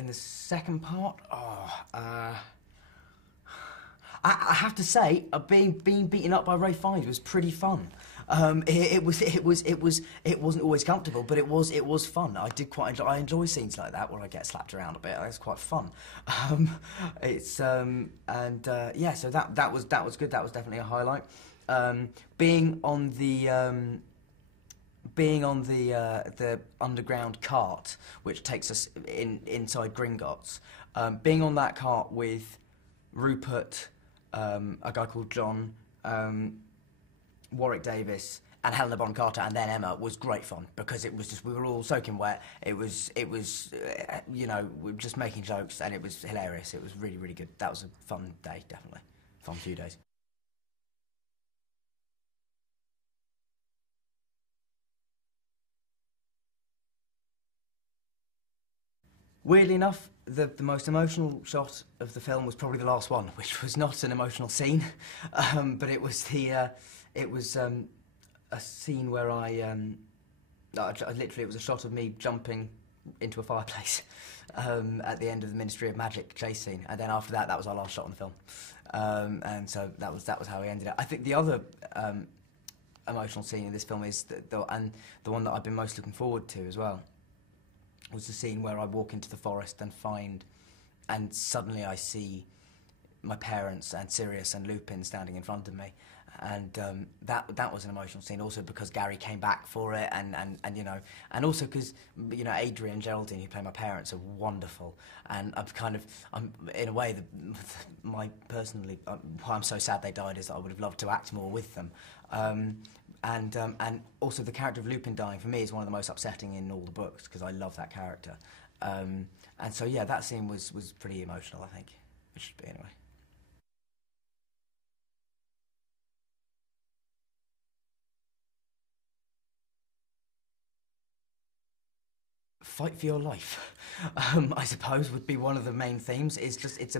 in the second part, I have to say, being beaten up by Ray Fiennes was pretty fun. It wasn't always comfortable, but it was fun. I did quite enjoy. I enjoy scenes like that where I get slapped around a bit. It's quite fun. Yeah. So that was good. That was definitely a highlight. Being on the underground cart, which takes us inside Gringotts, being on that cart with Rupert, a guy called John, Warwick Davis, and Helena Bonham Carter, and then Emma, was great fun, because it was just, we were all soaking wet. It was you know, we were just making jokes, and it was hilarious. It was really, really good. That was a fun day, definitely. Fun few days. Weirdly enough, the most emotional shot of the film was probably the last one, which was not an emotional scene, but it was a scene where I literally, it was a shot of me jumping into a fireplace at the end of the Ministry of Magic chase scene, and then after that, that was our last shot on the film, and so that was how we ended it. I think the other emotional scene in this film is the one that I've been most looking forward to as well, was the scene where I walk into the forest and suddenly I see my parents and Sirius and Lupin standing in front of me, and that was an emotional scene, also because Gary came back for it, and you know, and also because, you know, Adrian and Geraldine, who play my parents, are wonderful, and I'm in a way, personally, why I'm so sad they died is that I would have loved to act more with them. And also the character of Lupin dying, for me, is one of the most upsetting in all the books, because I love that character. And so, yeah, that scene was pretty emotional, I think. It should be, anyway. Fight for your life, I suppose, would be one of the main themes. It's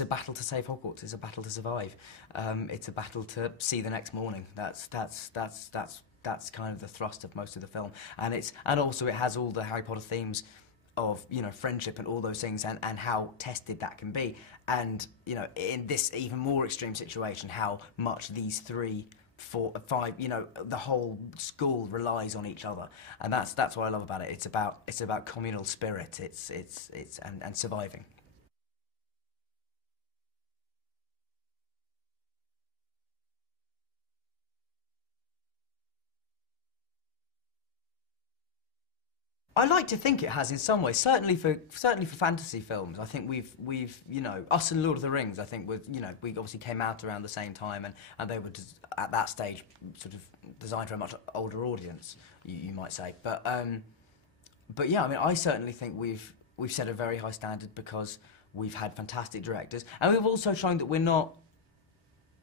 a battle to save Hogwarts. It's a battle to survive. It's a battle to see the next morning. That's kind of the thrust of most of the film. And also it has all the Harry Potter themes of, you know, friendship and all those things, and how tested that can be. And, you know, in this even more extreme situation, how much these 3, 4, 5, you know, the whole school relies on each other, and that's what I love about it. It's about communal spirit. And surviving. I like to think it has in some ways. Certainly for fantasy films, I think we've you know, us and Lord of the Rings, I think, with, you know, we obviously came out around the same time, and they were at that stage sort of designed for a much older audience, you might say. But yeah, I mean, I certainly think we've set a very high standard, because we've had fantastic directors, and we've also shown that we're not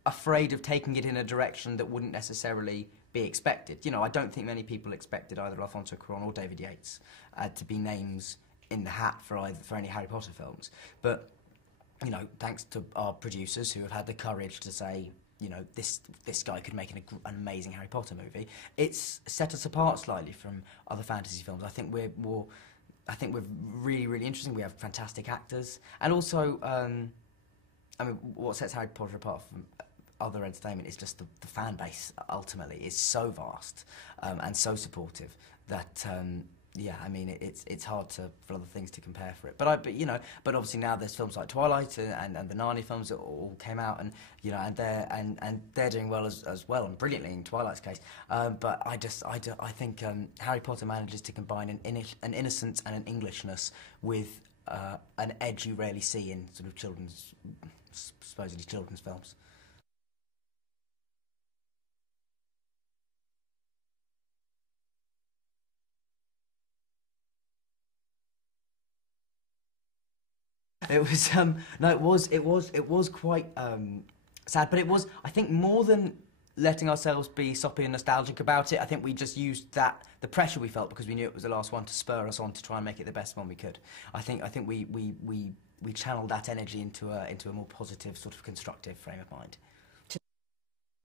afraid of taking it in a direction that wouldn't necessarily be expected. You know, I don't think many people expected either Alfonso Cuarón or David Yates to be names in the hat for any Harry Potter films. But, you know, thanks to our producers, who have had the courage to say, you know, this guy could make an amazing Harry Potter movie, it's set us apart slightly from other fantasy films. I think we're really, really interesting. We have fantastic actors, and also, I mean, what sets Harry Potter apart from other entertainment is just the fan base. Ultimately, is so vast and so supportive that yeah, I mean, it's hard for other things to compare for it. But obviously now there's films like Twilight and the Narnia films that all came out, and you know, and they're doing well as well, and brilliantly in Twilight's case. But I think Harry Potter manages to combine an innocence and an Englishness with an edge you rarely see in sort of supposedly children's films. It was no, it was quite sad, but it was, I think, more than letting ourselves be soppy and nostalgic about it. I think we just used the pressure we felt, because we knew it was the last one, to spur us on to try and make it the best one we could. I think we channeled that energy into a more positive, sort of constructive frame of mind.